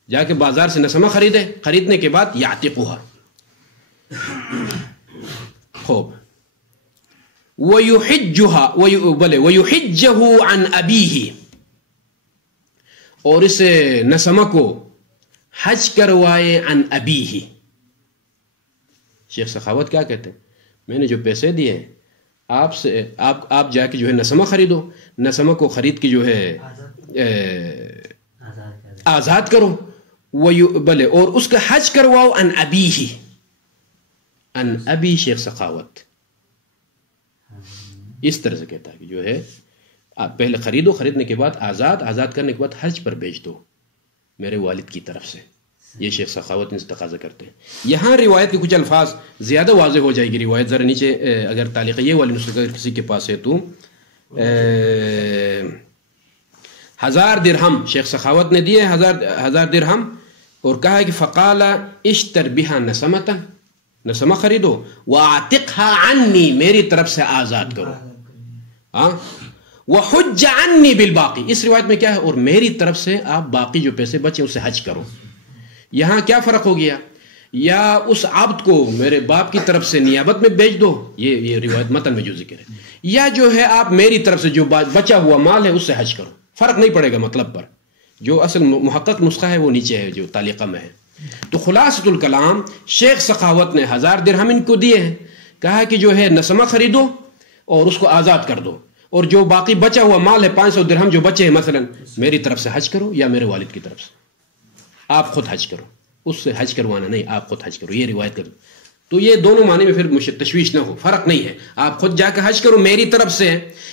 جا کے بازار سے نسمہ خریدنے کے بعد یعتقها. خوب. وَيُحِجَّهُ عَنْ أَبِيهِ، اور اس نسمہ کو حج کروائے عن ابیہ. شیخ سخاوت کیا کہتے ہیں؟ میں نے جو پیسے دیے آپ سے، آپ جا کے جو ہے نسمہ خریدو، نسمہ کو خرید کے جو ہے آزاد کرو. بلے، اور اس کا حج کرواؤ عن ابیہ، عن ابی شیخ سخاوت. اس طرح سے کہتا ہے کہ جو ہے آپ پہلے خریدو، خریدنے کے بعد آزاد کرنے کے بعد حج پر بھیج دو میرے والد کی طرف سے. یہ شیخ سخاوت نے تقاضا کرتے ہیں. یہاں روایت کے کچھ الفاظ زیادہ واضح ہو جائے گی. روایت ذرا نیچے اگر تعلیق یہ والی نسخہ کسی کے پاس ہے تو 1000 درہم شیخ سخاوت نے دیے، 1000 درہم، اور کہا ہے کہ فقال اشتر بها نسمتا، نسمہ خریدو، واعتقها عنی، میری طرف سے آزاد کرو. ہاں، وحج عنی بالباقی. اس روایت میں کیا ہے؟ اور میری طرف سے آپ باقی جو پیسے بچے اسے حج کرو. یہاں کیا فرق ہو گیا؟ یا اس عبد کو میرے باپ کی طرف سے نیابت میں بیچ دو، یہ روایت متن میں جو ذکر ہے، یا جو ہے آپ میری طرف سے جو بچا ہوا مال ہے اس سے حج کرو. فرق نہیں پڑے گا مطلب پر. جو اصل محقق نسخہ ہے وہ نیچے ہے جو تعلیقہ میں ہے. تو خلاصۃ الکلام شیخ سخاوت نے 1000 درہم ان کو دیے ہیں، کہا کہ جو ہے نسمہ خریدو اور اس کو آزاد کر دو، اور جو باقی بچا ہوا مال ہے 500 درہم جو بچے ہیں مثلا، میری طرف سے حج کرو یا میرے والد کی طرف سے. آپ خود حج کرو، اس سے حج کروانا نہیں، آپ خود حج کرو. یہ روایت کرو. تو یہ دونوں معنی میں پھر تشویش نہ ہو، فرق نہیں ہے. آپ خود جا کے حج کرو میری طرف سے،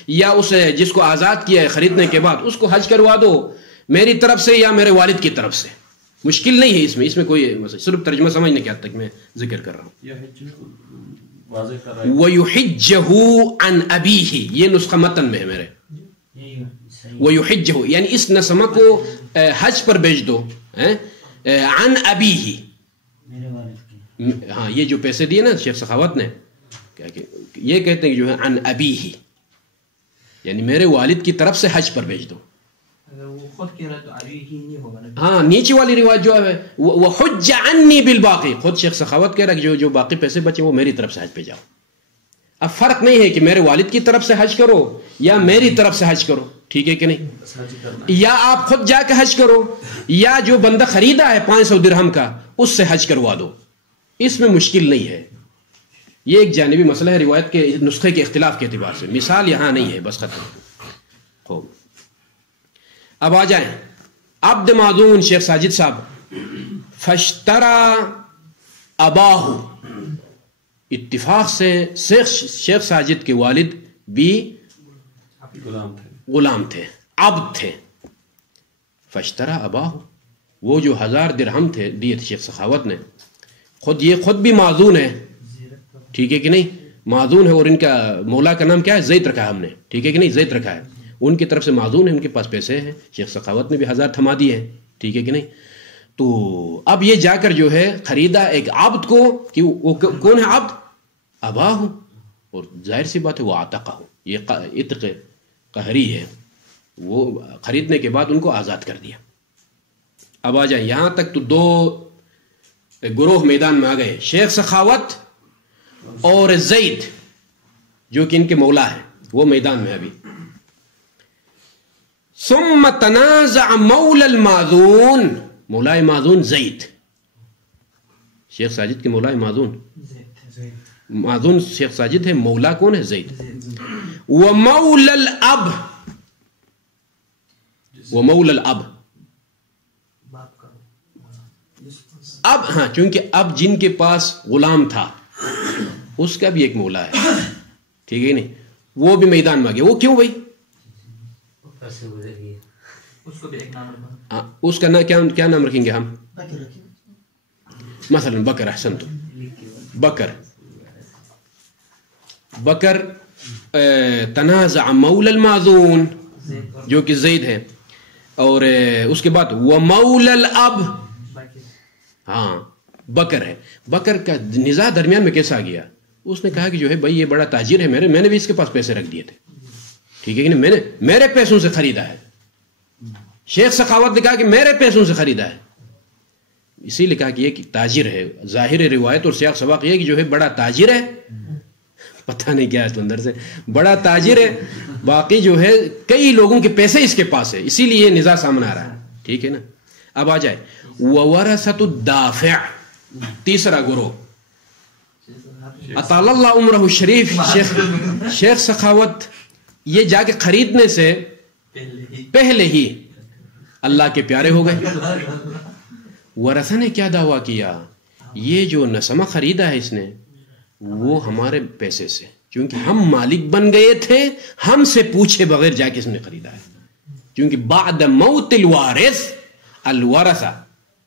یا اس جس کو آزاد کیا ہے خریدنے کے بعد اس کو حج کروا دو میری طرف سے یا میرے والد کی طرف سے. مشکل نہیں ہے اس میں کوئی صرف ترجمہ سمجھنے کے حد تک میں ذکر کر رہا ہوں. وَيُحِجَّهُ عَنْ أَبِيهِ، یہ نسخہ متن میں ہے میرے. وَيُحِجَّهُ یعنی اس نسمہ کو حج پر بھیج دو عن ابیہ. ہاں، یہ جو پیسے دیے نا شیخ سخاوت نے، یہ کہتے ہیں کہ جو ہے عن ابیہ، یعنی میرے والد کی طرف سے حج پر بھیج دو. ہاں، نیچے والی روایت جو ہے وحج عنی بالباقی، خود شیخ سخاوت کہہ رہا ہے کہ جو باقی پیسے بچے وہ میری طرف سے حج پہ جاؤ. اب فرق نہیں ہے کہ میرے والد کی طرف سے حج کرو یا میری طرف سے حج کرو. ٹھیک ہے کہ نہیں؟ یا آپ خود جا کے حج کرو، یا جو بندہ خریدا ہے 500 درہم کا اس سے حج کروا دو. اس میں مشکل نہیں ہے. یہ ایک جانبی مسئلہ ہے روایت کے نسخے کے اختلاف کے اعتبار سے. مثال یہاں نہیں ہے، بس ختم. خوب، اب آ جائیں عبد معذون شیخ ساجد صاحب. فاشترا اباہ، اتفاق سے شیخ ساجد کے والد بھی غلام تھے، عبد تھے. فاشترا اباہ، وہ جو 1000 درہم تھے دیے تھے شیخ سخاوت نے، خود بھی معذون ہے. ٹھیک ہے کہ نہیں؟ معذون ہے، اور ان کا مولا کا نام کیا ہے؟ زید رکھا ہے ہم نے. ٹھیک ہے کہ نہیں؟ زید رکھا ہے. ان کی طرف سے معذون ہے، ان کے پاس پیسے ہیں، شیخ سخاوت نے بھی 1000 تھما دیے ہیں، ٹھیک ہے کہ نہیں؟ تو اب یہ جا کر جو ہے خریدا ایک عبد کو، کہ وہ کون ہے عبد؟ ابا ہوں، اور ظاہر سی بات ہے وہ عتقہ ہوں، یہ عتق قہری ہے، وہ خریدنے کے بعد ان کو آزاد کر دیا۔ اب آ جائیں یہاں تک تو 2 گروہ میدان میں آ گئے، شیخ سخاوت اور زید جو کہ ان کے مولا ہے، وہ میدان میں ابھی۔ ثم تنازع مولا الماذون، مولا معذون زید، شیخ ساجد کے مولا معذون، معذون شیخ ساجد ہے، مولا کون ہے؟ زید۔ ومولا الاب، ومولا الاب، اب ہاں چونکہ اب جن کے پاس غلام تھا اس کا بھی ایک مولا ہے، ٹھیک ہے نہیں؟ وہ بھی میدان میں آ گیا۔ وہ کیوں بھائی؟ اس کو بھی ایک نام رکھا، اس کا کیا نام رکھیں گے ہم؟ مثلا بکر، احسن تو بکر تنازع مولا الماذون جو کہ زید ہے، اور اس کے بعد وہ مولا الاب، ہاں بکر ہے۔ بکر کا نزاع درمیان میں کیسا گیا؟ اس نے کہا کہ جو ہے بھائی یہ بڑا تاجر ہے، میں نے بھی اس کے پاس پیسے رکھ دیے تھے، ٹھیک ہے کہ نہیں؟ میں نے میرے پیسوں سے خریدا ہے۔ شیخ سخاوت نے کہا کہ میرے پیسوں سے خریدا ہے، اسی لیے کہا کہ یہ تاجر ہے۔ ظاہر روایت اور سیاق سباق یہ کہ جو ہے بڑا تاجر ہے، پتہ نہیں کیا ہے تو اندر سے بڑا تاجر ہے، باقی جو ہے کئی لوگوں کے پیسے اس کے پاس ہے، اسی لیے یہ نزاع سامنے آ رہا ہے، ٹھیک ہے نا؟ اب آ جائے وورثۃ الدافع، تیسرا گروہ، اطال اللہ عمرہ الشریف، شیخ سخاوت یہ جا کے خریدنے سے پہلے ہی اللہ کے پیارے ہو گئے۔ ورثہ نے کیا دعویٰ کیا؟ یہ جو نسمہ خریدا ہے اس نے وہ ہمارے پیسے سے، کیونکہ ہم مالک بن گئے تھے، ہم سے پوچھے بغیر جا کے اس نے خریدا ہے، کیونکہ بعد موت الوارث الورثہ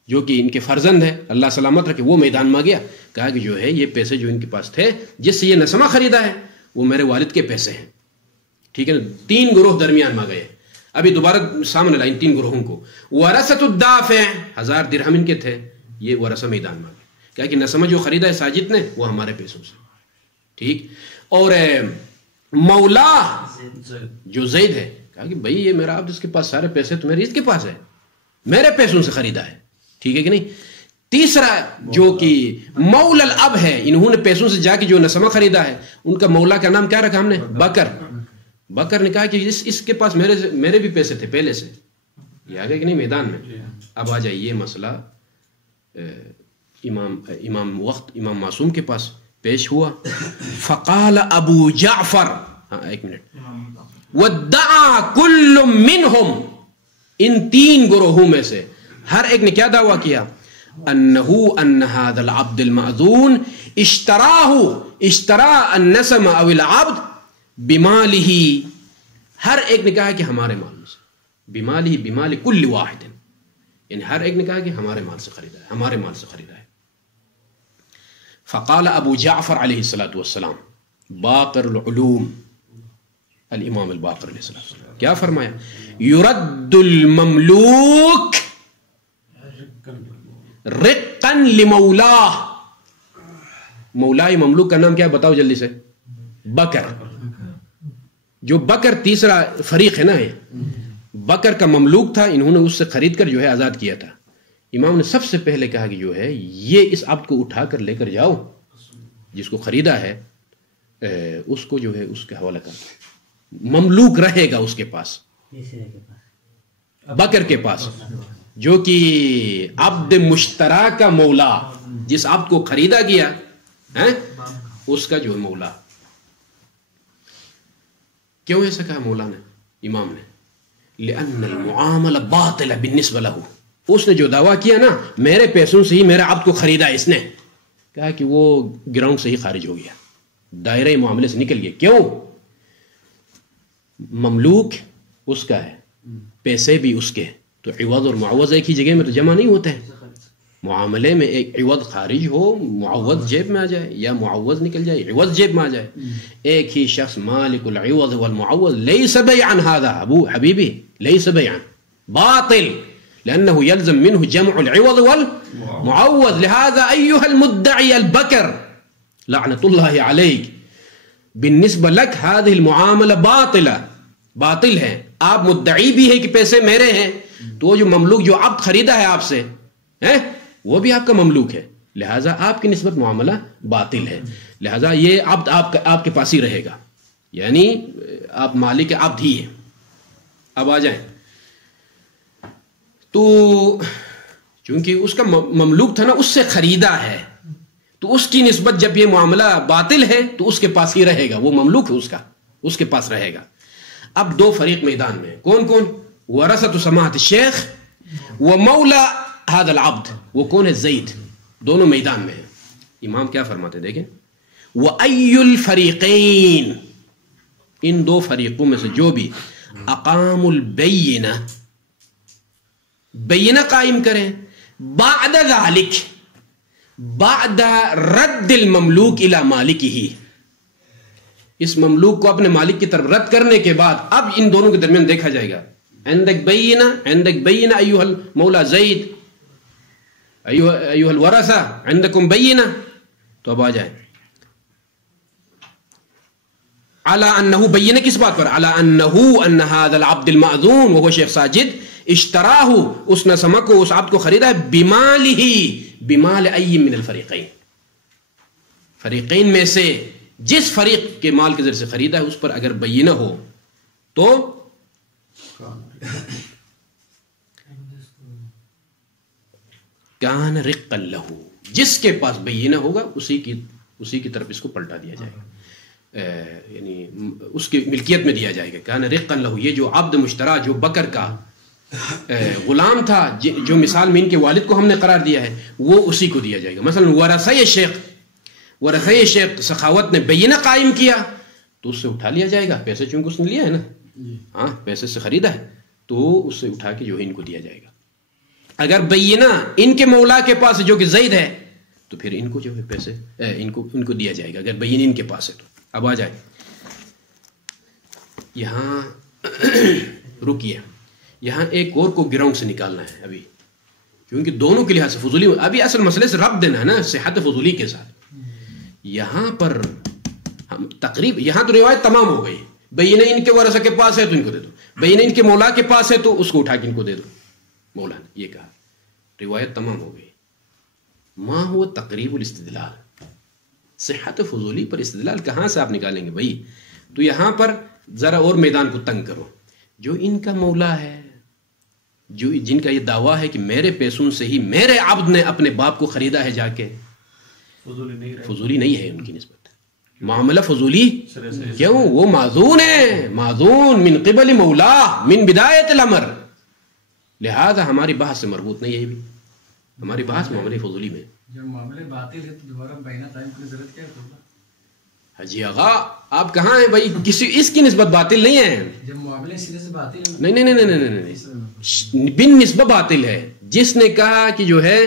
جو کہ ان کے فرزند ہے، اللہ سلامت رکھے، وہ میدان میں گیا، کہا کہ جو ہے یہ پیسے جو ان کے پاس تھے جس سے یہ نسمہ خریدا ہے وہ میرے والد کے پیسے ہیں، ٹھیک ہے نا؟ 3 گروہ درمیان میں گئے، ابھی دوبارہ سامنے لائن 3 گروہوں کو۔ ورثۃ الدافع 1000 درہم ان کے تھے، یہ ورثہ میدان میں گئے، کہا کہ نسمہ جو خریدا ہے ساجد نے وہ ہمارے پیسوں سے، ٹھیک۔ اور مولا جو زید ہے، کہا کہ بھائی یہ میرا عبد، اس کے پاس سارے پیسے تو میرے اس کے پاس ہے، میرے پیسوں سے خریدا ہے، ٹھیک ہے کہ نہیں؟ تیسرا جو کہ مولا الاب ہے، انہوں نے پیسوں سے جا کے جو نسمہ خریدا ہے، ان کا مولا کا نام کیا رکھا ہم نے؟ بکر۔ بکر نے کہا کہ اس کے پاس میرے بھی پیسے تھے پہلے سے، یہ آگے کہ نہیں میدان میں۔ اب آ جائے یہ مسئلہ امام معصوم کے پاس پیش ہوا۔ فقال ابو جعفر، ہاں ایک منٹ، وادعا کل منہم، ان 3 گروہوں میں سے ہر ایک نے کیا دعویٰ کیا؟ ان هذا العبد المأذون اشترى النسم او العبد بماله، ہر ایک نے کہا کہ ہمارے مال سے، بماله بمال كل واحد، یعنی ہر ایک نے کہا کہ ہمارے مال سے خریدا ہے، ہمارے مال سے خریدا ہے۔ فقال ابو جعفر علیہ الصلوۃ والسلام، باقر العلوم الامام الباقر علیہ السلام کیا فرمایا؟ یرد المملوک رقا لمولاہ، مولائے مملوک کا نام کیا ہے بتاؤ جلدی سے؟ بکر۔ جو بکر تیسرا فریق ہے نا، بکر کا مملوک تھا، انہوں نے اس سے خرید کر جو ہے آزاد کیا تھا۔ امام نے سب سے پہلے کہا کہ جو ہے یہ اس عبد کو اٹھا کر لے کر جاؤ، جس کو خریدا ہے اس کو جو ہے اس کے حوالہ کر، مملوک رہے گا اس کے پاس، بکر کے پاس، جو کہ عبد مشترا کا مولا، جس عبد کو خریدا گیا اس کا جو مولا۔ کیوں ایسا کہا مولا نے، امام نے؟ لأن المعاملہ باطلہ بالنسبہ لہ، اس نے جو دعویٰ کیا نا میرے پیسوں سے ہی میرا عبد کو خریدا، اس نے کہا کہ وہ گراؤنڈ سے ہی خارج ہو گیا، دائرہ معاملے سے نکل گیا۔ کیوں؟ مملوک اس کا ہے، پیسے بھی اس کے، تو عوض اور معوض ایک ہی جگہ میں تو جمع نہیں ہوتے ہیں، معاملے میں ایک عوض خارج ہو، معوض جیب میں آ جائے، یا معوض نکل جائے عوض جیب میں آ جائے. ایک ہی شخص مالک العوض والمعوض لیس بیعا هذا ابو حبیبی لیس بیعا باطل لأنه يلزم منه جمع العوض والمعوض. لهذا أيها المدعي البكر لعنة الله عليك بالنسبة لك هذه المعاملة باطلة، باطل ہے. آپ مدعی بھی ہے کہ پیسے میرے ہیں، تو جو مملوک جو عبد خریدا ہے آپ سے وہ بھی آپ کا مملوک ہے، لہٰذا آپ کی نسبت معاملہ باطل ہے. لہٰذا یہ عبد آپ کے پاس ہی رہے گا، یعنی آپ مالک عبد ہی ہیں. اب آ جائیں تو چونکہ اس کا مملوک تھا نا، اس سے خریدا ہے، تو اس کی نسبت جب یہ معاملہ باطل ہے تو اس کے پاس ہی رہے گا، وہ مملوک ہے اس کا، اس کے پاس رہے گا. اب دو فریق میدان میں، کون کون؟ ورثۃ سماحت الشیخ و مولا هذا العبد. وہ کون ہے؟ زید. دونوں میدان میں ہیں. امام کیا فرماتے ہیں دیکھیں، وَأَيُّ الْفَرِيقَيْن، ان دو فریقوں میں سے جو بھی اقام البینہ، بینہ قائم کریں، بعد ذلك، بعد رد المملوک الى مالکہ، اس مملوک کو اپنے مالک کی طرف رد کرنے کے بعد اب ان دونوں کے درمیان دیکھا جائے گا. عندك بینہ ایوہ المولا زید، ایوہ الورثہ عندکم بینہ. تو اب آ جائیں علی انہ، بینہ کس بات پر؟ علی انہ ان هذا العبد المأذون وهو شیخ ساجد اشتراہ، اس نے سمک کو، اس عبد کو خریدا ہے بمالہ، بمال ای من الفریقین، فریقین میں سے جس فریق کے مال کے ذریعے سے خریدا ہے اس پر اگر بینہ ہو تو کان رقا لہ، جس کے پاس بینہ ہوگا اسی کی طرف اس کو پلٹا دیا جائے گا، یعنی اس کی ملکیت میں دیا جائے گا. کان رقا لہ، یہ جو عبد مشترا جو بکر کا غلام تھا، جو مثال میں ان کے والد کو ہم نے قرار دیا ہے، وہ اسی کو دیا جائے گا. مثلا ورثہ شیخ سخاوت نے بینہ قائم کیا تو اس سے اٹھا لیا جائے گا پیسے، چونکہ اس نے لیا ہے نا، ہاں پیسے سے خریدا ہے، تو اس سے اٹھا کے جو ہے ان کو دیا جائے گا. اگر بینہ ان کے مولا کے پاس جو کہ زید ہے تو پھر ان کو جو ہے پیسے ان کو دیا جائے گا، اگر بینہ ان کے پاس ہے تو. اب آ جائے یہاں رکیے، یہاں ایک اور کو گراؤنڈ سے نکالنا ہے ابھی، کیونکہ دونوں کے لحاظ سے فضولی، ابھی اصل مسئلے سے ربط دینا ہے نا صحت فضولی کے ساتھ. یہاں پر ہم تقریب، یہاں تو روایت تمام ہو گئی، بینہ ان کے ورثہ کے پاس ہے تو ان کو دے دو، بینہ ان کے مولا کے پاس ہے تو اس کو اٹھا کے ان کو دے دو. مولا نے یہ کہا، روایت تمام ہو گئی. ما ہوا تقریب الاستدلال، صحت فضولی پر استدلال کہاں سے آپ نکالیں گے بھائی؟ تو یہاں پر ذرا اور میدان کو تنگ کرو. جو ان کا مولا ہے، جو جن کا یہ دعویٰ ہے کہ میرے پیسوں سے ہی میرے عبد نے اپنے باپ کو خریدا ہے جا کے، فضولی نہیں ہے ان کی نسبت، معاملہ فضولی کیوں؟ وہ معذون ہے، معذون من قبل مولا من بدایت الامر. لہذا ہماری بحث سے مربوط نہیں ہے، یہ بھی ہماری بحث معاملے فضولی میں. جب معاملے باطل ہے تو دوبارہ بینہ قائم کرنے کی ضرورت کیا ہے؟ حجی آغا آپ کہاں ہیں بھائی؟ کسی اس کی نسبت باطل نہیں ہے. جب معاملے سرے سے باطل ہے، نہیں، بن نسبت باطل ہے. جس نے کہا کہ جو ہے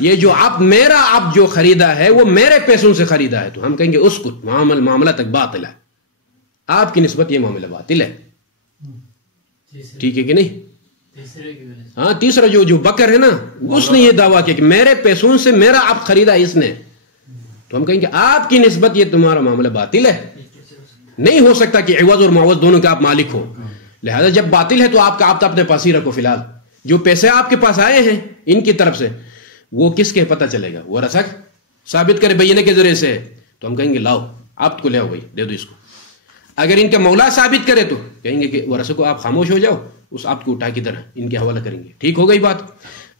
یہ جو آپ میرا عبد جو خریدا ہے وہ میرے پیسوں سے خریدا ہے، تو ہم کہیں گے اس کو معاملہ تک باطل ہے، آپ کی نسبت یہ معاملہ باطل ہے. ٹھیک ہے کہ نہیں؟ ہاں، تیسرا جو بکر ہے نا، اس نے یہ دعویٰ کیا کہ میرے پیسوں سے میرا عبد خریدا اس نے، تو ہم کہیں گے آپ کی نسبت یہ تمہارا معاملہ باطل ہے. نہیں ہو سکتا کہ عوض اور معوض دونوں کا آپ مالک ہو. لہذا جب باطل ہے تو آپ کا عبد اپنے پاس ہی رکھو. فی الحال جو پیسے آپ کے پاس آئے ہیں ان کی طرف سے، وہ کس کے پتہ چلے گا؟ وہ رسک ثابت کرے بینہ کے ذریعے سے، تو ہم کہیں گے لاؤ عبد کو لے آؤ بھائی، دے دو اس کو. اگر ان کا مولا ثابت کرے تو کہیں گے کہ وہ رسک کو آپ خاموش ہو جاؤ، اس عبد کو اٹھا کی طرح ان کے حوالہ کریں گے. ٹھیک ہو گئی بات؟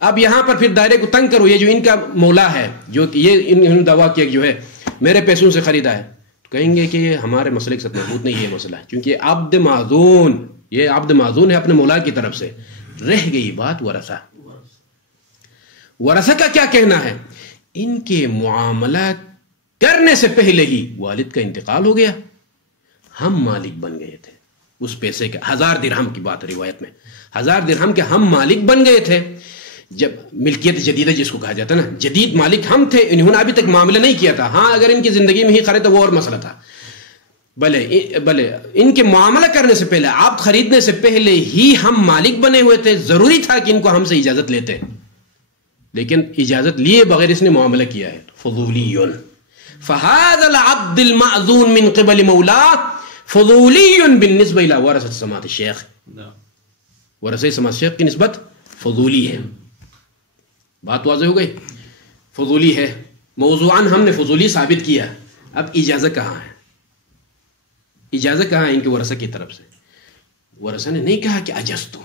اب یہاں پر پھر دائرے کو تنگ کرو. یہ جو ان کا مولا ہے، جو یہ انہوں نے دعویٰ کیا کہ جو ہے میرے پیسوں سے خریدا ہے، تو کہیں گے کہ یہ ہمارے مسئلے کے ساتھ مربوط نہیں ہے یہ مسئلہ، کیونکہ عبد معذون، یہ عبد معذون ہے اپنے مولا کی طرف سے. رہ گئی بات ورثہ. ورثہ کا کیا کہنا ہے؟ ان کے معاملہ کرنے سے پہلے ہی والد کا انتقال ہو گیا، ہم مالک بن گئے تھے اس پیسے کے. 1000 درہم کی بات روایت میں، 1000 درہم کے ہم مالک بن گئے تھے. جب ملکیت جدیدہ جس کو کہا جاتا ہے نا، جدید مالک ہم تھے، انہوں نے ابھی تک معاملہ نہیں کیا تھا. ہاں اگر ان کی زندگی میں ہی خرید تو وہ اور مسئلہ تھا. بلے ان کے معاملہ کرنے سے پہلے، عبد خریدنے سے پہلے ہی ہم مالک بنے ہوئے تھے. ضروری تھا کہ ان کو ہم سے اجازت لیتے، لیکن اجازت لیے بغیر اس نے معاملہ کیا ہے. فضولی. فهذا العبد المأذون من قبل مولاه فضولی بالنسبة الى ورثة سماعت الشیخ. ورثہ سماعت الشیخ کی نسبت فضولی ہے. بات واضح ہو گئی؟ فضولی ہے. موضوعاً ہم نے فضولی ثابت کیا. اب اجازت کہاں ہے؟ اجازت کہاں ہے ان کے ورثہ کی طرف سے؟ ورثہ نے نہیں کہا کہ اجزتو.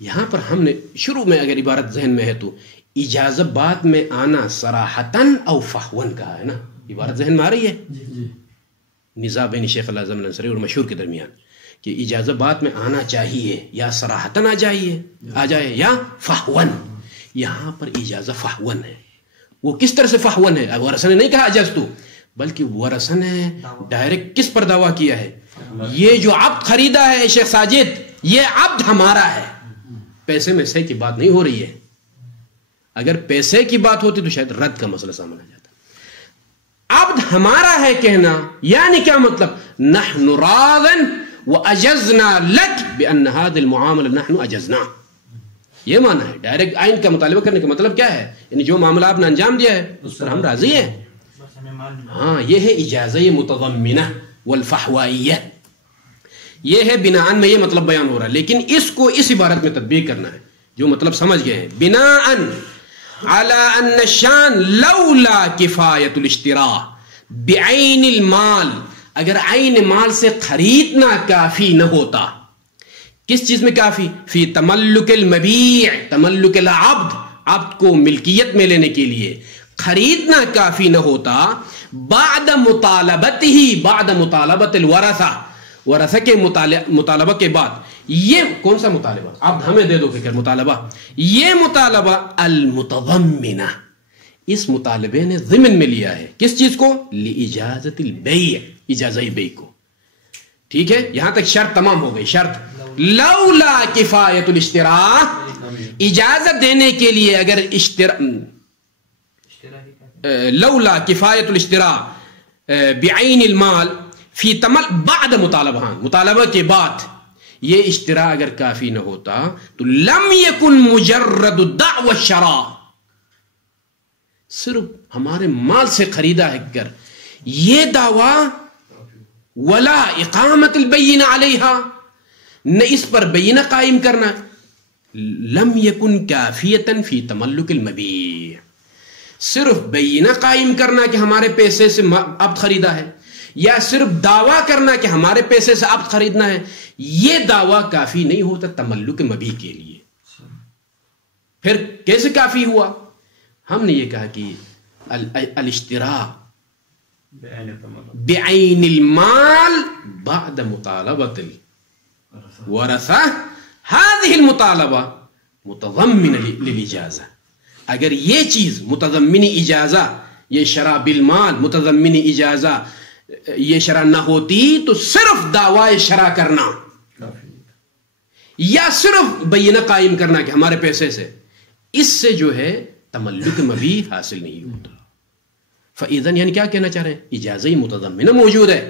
یہاں پر ہم نے شروع میں اگر عبارت ذہن میں ہے تو اجازت بات میں آنا صراحتاً او فحواً کہا ہے نا. عبارت ذہن میں آ رہی ہے؟ نزاع بین شیخ الاعظم الانصاری اور مشہور کے درمیان کہ اجازت بات میں آنا چاہیے یا صراحتاً آ جائے یا فحواً. یہاں پر اجازت فحواً ہے. وہ کس طرح سے فحواً ہے؟ ورثہ نے نہیں کہا اجازتو، بلکہ ورثہ نے ڈائریکٹ کس پر دعویٰ کیا ہے؟ یہ جو عبد خریدا ہے شیخ ساجد، یہ عبد ہمارا ہے. پیسے میں سے کی بات نہیں ہو رہی ہے. اگر پیسے کی بات ہوتی تو شاید رد کا مسئلہ سامنے آ جاتا. عبد ہمارا ہے کہنا یعنی کیا مطلب؟ نحن راضن واجزنا لك بان هذه المعامله نحن اجزنا. یہ معنی ہے. ڈائریکٹ آئین کا مطالبہ کرنے کا مطلب کیا ہے؟ یعنی جو معاملہ آپ نے انجام دیا ہے اس پر ہم راضی ہیں. ہاں یہ ہے اجازہ متضمنہ والفحوائیہ. یہ ہے بناءً میں یہ مطلب بیان ہو رہا ہے، لیکن اس کو اس عبارت میں تطبیق کرنا ہے جو مطلب سمجھ گئے ہیں. بناءً على ان الشان لولا کفایت الاشتراء بعین المال. اگر عین مال سے خریدنا کافی نہ ہوتا، کس چیز میں کافی؟ فی تملک المبیع، تملک العبد، عبد کو ملکیت میں لینے کے لیے خریدنا کافی نہ ہوتا. بعد مطالبتہ، بعد مطالبت الورثہ، ورثہ کے مطالبہ کے بعد. یہ کون سا مطالبہ؟ عبد ہمیں دے دو فکر مطالبہ. یہ مطالبہ المتضمنہ، اس مطالبے نے ضمن میں لیا ہے کس چیز کو؟ لإجازت البیع، اجازہ بیع کو. ٹھیک ہے، یہاں تک شرط تمام ہو گئی. شرط لولا کفایت الاشتراء، اجازت دینے کے لیے اگر لولا کفایت الاشتراء بعین المال فی بعد مطالبہ، مطالبہ کے بعد یہ اشتراء اگر کافی نہ ہوتا تو لم یکن مجرد دعوی الشراء، صرف ہمارے مال سے خریدا ہے کر یہ دعویٰ، ولا اقامت البینہ علیہا، نہ اس پر بینہ قائم کرنا، لم یکن کافیتا فی تملک المبیع، صرف بینہ قائم کرنا کہ ہمارے پیسے سے عبد خریدا ہے، یا صرف دعویٰ کرنا کہ ہمارے پیسے سے عبد خریدنا ہے، یہ دعویٰ کافی نہیں ہوتا تملک مبیع کے لیے. پھر کیسے کافی ہوا؟ ہم نے یہ کہا کہ الاشتراء بعین المال بعد مطالبت الورثہ، هذه المطالبہ متضمن للاجازہ. اگر یہ چیز متضمن اجازہ، یہ شرع بالمال متضمن اجازہ یہ شرع نہ ہوتی تو صرف دعوی شرع کرنا یا صرف بینہ قائم کرنا کہ ہمارے پیسے سے، اس سے جو ہے تملک مبیع حاصل نہیں ہوتا. فإذن یعنی کیا کہنا چاہ رہے ہیں؟ اجازہ متضمنہ موجود ہے.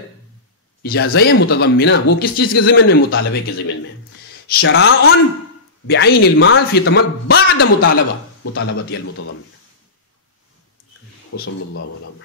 اجازہ متضمنہ وہ کس چیز کے ضمن میں؟ مطالبے کے ضمن میں. شراء بعین المال فی بعد مطالبہ، مطالبت المتضمنہ. وصلی اللہ علیہ وسلم.